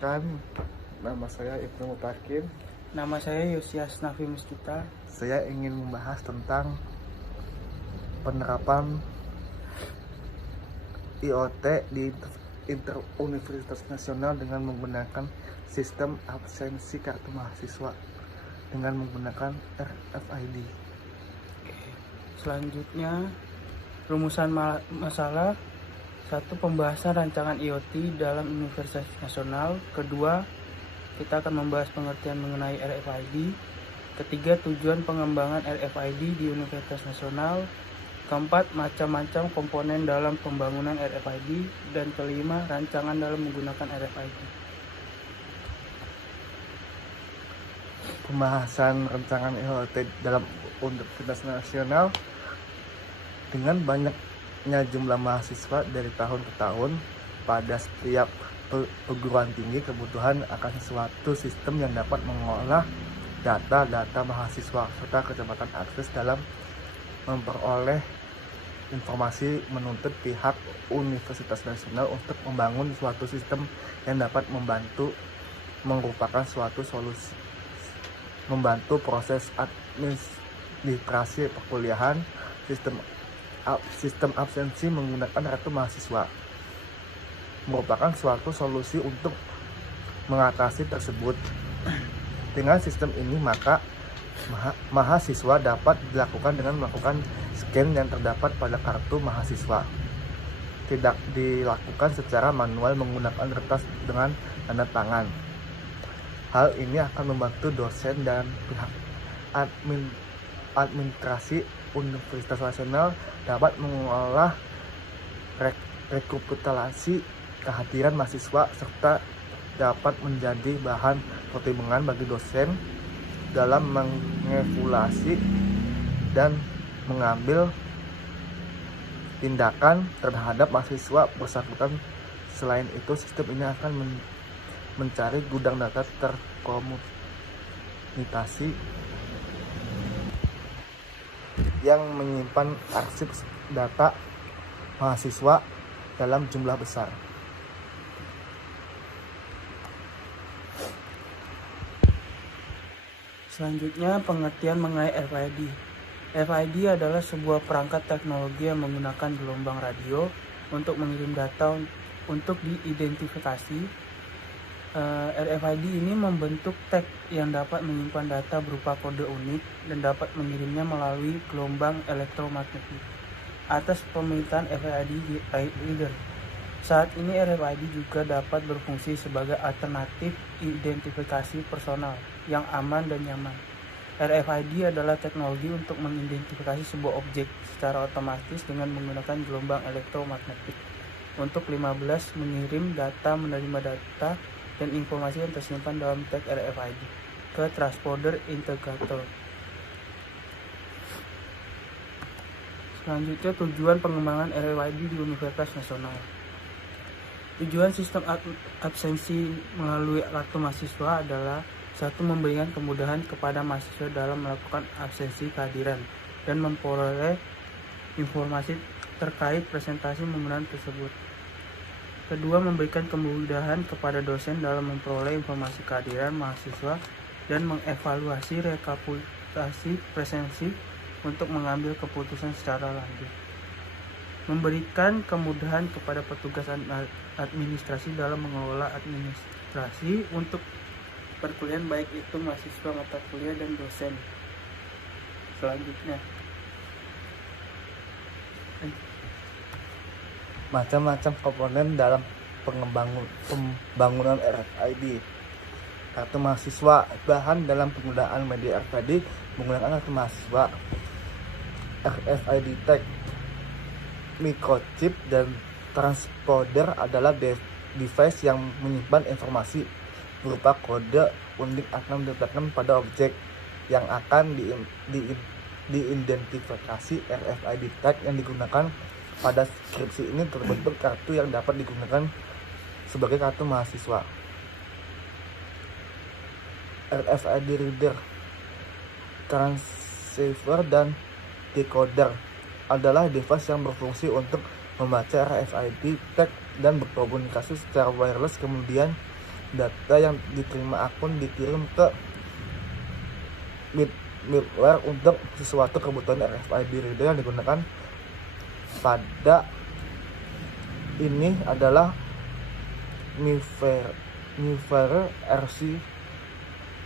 Perkenalkan, nama saya Ibnu Mutakin. Nama saya Yosias Nafi Muskita. Saya ingin membahas tentang penerapan IoT di Interuniversitas Nasional dengan menggunakan sistem absensi kartu mahasiswa dengan menggunakan RFID. Selanjutnya, rumusan masalah. 1. Pembahasan rancangan IoT dalam Universitas Nasional. Kedua, kita akan membahas pengertian mengenai RFID. Ketiga, tujuan pengembangan RFID di Universitas Nasional. Keempat, macam-macam komponen dalam pembangunan RFID. Dan kelima, rancangan dalam menggunakan RFID. Pembahasan rancangan IoT dalam Universitas Nasional. Dengan banyaknya jumlah mahasiswa dari tahun ke tahun, pada setiap perguruan tinggi kebutuhan akan suatu sistem yang dapat mengolah data-data mahasiswa serta kecepatan akses dalam memperoleh informasi menuntut pihak Universitas Nasional untuk membangun suatu sistem yang dapat merupakan suatu solusi membantu proses administrasi perkuliahan. Sistem absensi menggunakan kartu mahasiswa merupakan suatu solusi untuk mengatasi tersebut. Dengan sistem ini maka mahasiswa dapat dilakukan dengan melakukan scan yang terdapat pada kartu mahasiswa. Tidak dilakukan secara manual menggunakan kertas dengan tanda tangan. Hal ini akan membantu dosen dan pihak administrasi Universitas Nasional dapat mengolah rekapitulasi kehadiran mahasiswa serta dapat menjadi bahan pertimbangan bagi dosen dalam mengevaluasi dan mengambil tindakan terhadap mahasiswa bersangkutan. Selain itu, sistem ini akan mencari gudang data terkomunikasi yang menyimpan arsip data mahasiswa dalam jumlah besar. Selanjutnya, pengertian mengenai RFID. RFID adalah sebuah perangkat teknologi yang menggunakan gelombang radio untuk mengirim data untuk diidentifikasi. RFID ini membentuk tag yang dapat menyimpan data berupa kode unik dan dapat mengirimnya melalui gelombang elektromagnetik atas permintaan RFID reader. Saat ini RFID juga dapat berfungsi sebagai alternatif identifikasi personal yang aman dan nyaman. RFID adalah teknologi untuk mengidentifikasi sebuah objek secara otomatis dengan menggunakan gelombang elektromagnetik. Untuk 15, mengirim data, menerima data dan informasi yang tersimpan dalam tag RFID ke transponder integrator. Selanjutnya, tujuan pengembangan RFID di Universitas Nasional. Tujuan sistem absensi melalui kartu mahasiswa adalah: 1. Memberikan kemudahan kepada mahasiswa dalam melakukan absensi kehadiran dan memperoleh informasi terkait presentasi penggunaan tersebut. Kedua, memberikan kemudahan kepada dosen dalam memperoleh informasi kehadiran mahasiswa dan mengevaluasi rekapitulasi presensi untuk mengambil keputusan secara lanjut. Memberikan kemudahan kepada petugas administrasi dalam mengelola administrasi untuk perkuliahan, baik itu mahasiswa mata kuliah dan dosen. Selanjutnya, Macam-macam komponen dalam pembangunan RFID. Kartu mahasiswa. Bahan dalam penggunaan media RFID menggunakan kartu mahasiswa. RFID tag, microchip, dan transponder adalah device yang menyimpan informasi berupa kode unik akan ditempelkan pada objek yang akan diidentifikasi. RFID tag yang digunakan pada skripsi ini terbentuk kartu yang dapat digunakan sebagai kartu mahasiswa. RFID reader, transceiver, dan decoder adalah device yang berfungsi untuk membaca RFID tag dan berkomunikasi secara wireless. Kemudian data yang diterima akun dikirim ke middleware untuk sesuatu kebutuhan RFID reader yang digunakan pada ini adalah Miiverse RC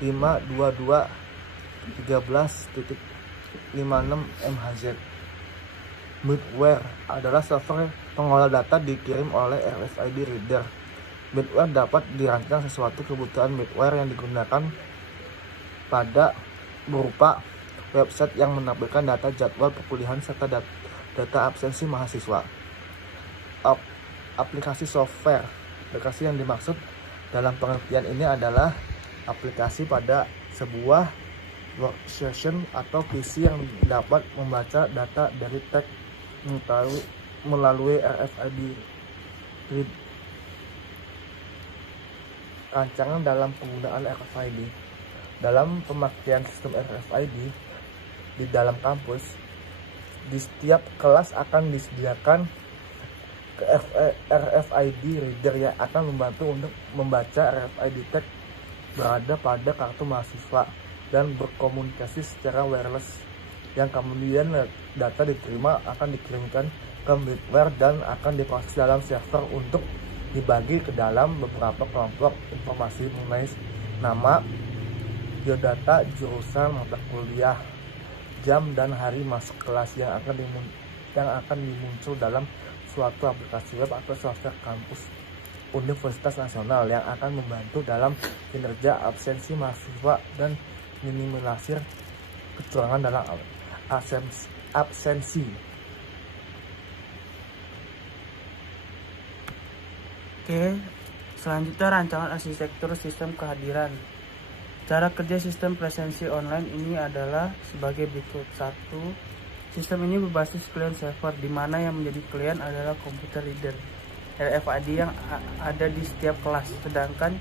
522.13.56 MHz. Middleware adalah software pengolah data dikirim oleh RFID reader. Middleware dapat dirancang sesuatu kebutuhan middleware yang digunakan pada berupa website yang menampilkan data jadwal perkuliahan serta data absensi mahasiswa. Aplikasi software. Aplikasi yang dimaksud dalam pengertian ini adalah aplikasi pada sebuah workstation atau PC yang dapat membaca data dari teks melalui RFID read. Rancangan dalam penggunaan RFID. Dalam pemakaian sistem RFID di dalam kampus, di setiap kelas akan disediakan RFID reader yang akan membantu untuk membaca RFID tag berada pada kartu mahasiswa dan berkomunikasi secara wireless, yang kemudian data diterima akan dikirimkan ke middleware dan akan diproses dalam server untuk dibagi ke dalam beberapa kelompok informasi mengenai nama, biodata, jurusan, mata kuliah, jam dan hari masuk kelas yang akan dimuncul dalam suatu aplikasi web atau software kampus Universitas Nasional yang akan membantu dalam kinerja absensi mahasiswa dan minimalisir kecurangan dalam absensi. Oke, selanjutnya rancangan arsitektur sistem kehadiran. Cara kerja sistem presensi online ini adalah sebagai berikut. 1. Sistem ini berbasis client server, di mana yang menjadi klien adalah komputer reader RFID yang ada di setiap kelas, sedangkan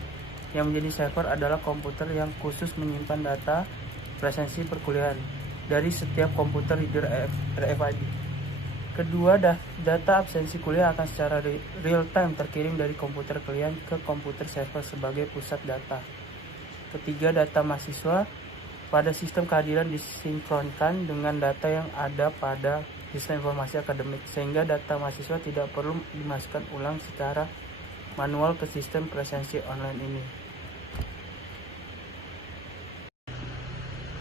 yang menjadi server adalah komputer yang khusus menyimpan data presensi perkuliahan dari setiap komputer reader RFID. Kedua, data absensi kuliah akan secara real time terkirim dari komputer klien ke komputer server sebagai pusat data. Ketiga, data mahasiswa pada sistem kehadiran disinkronkan dengan data yang ada pada sistem informasi akademik, sehingga data mahasiswa tidak perlu dimasukkan ulang secara manual ke sistem presensi online ini.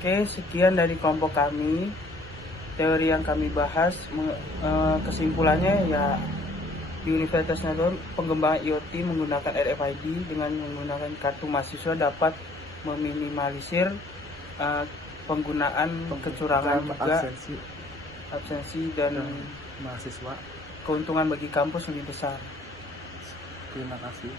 Oke, sekian dari kelompok kami. Teori yang kami bahas, kesimpulannya ya di Universitas Nasional pengembangan IoT menggunakan RFID dengan menggunakan kartu mahasiswa dapat meminimalisir penggunaan kecurangan juga absensi dan mahasiswa. keuntungan bagi kampus lebih besar. Terima kasih.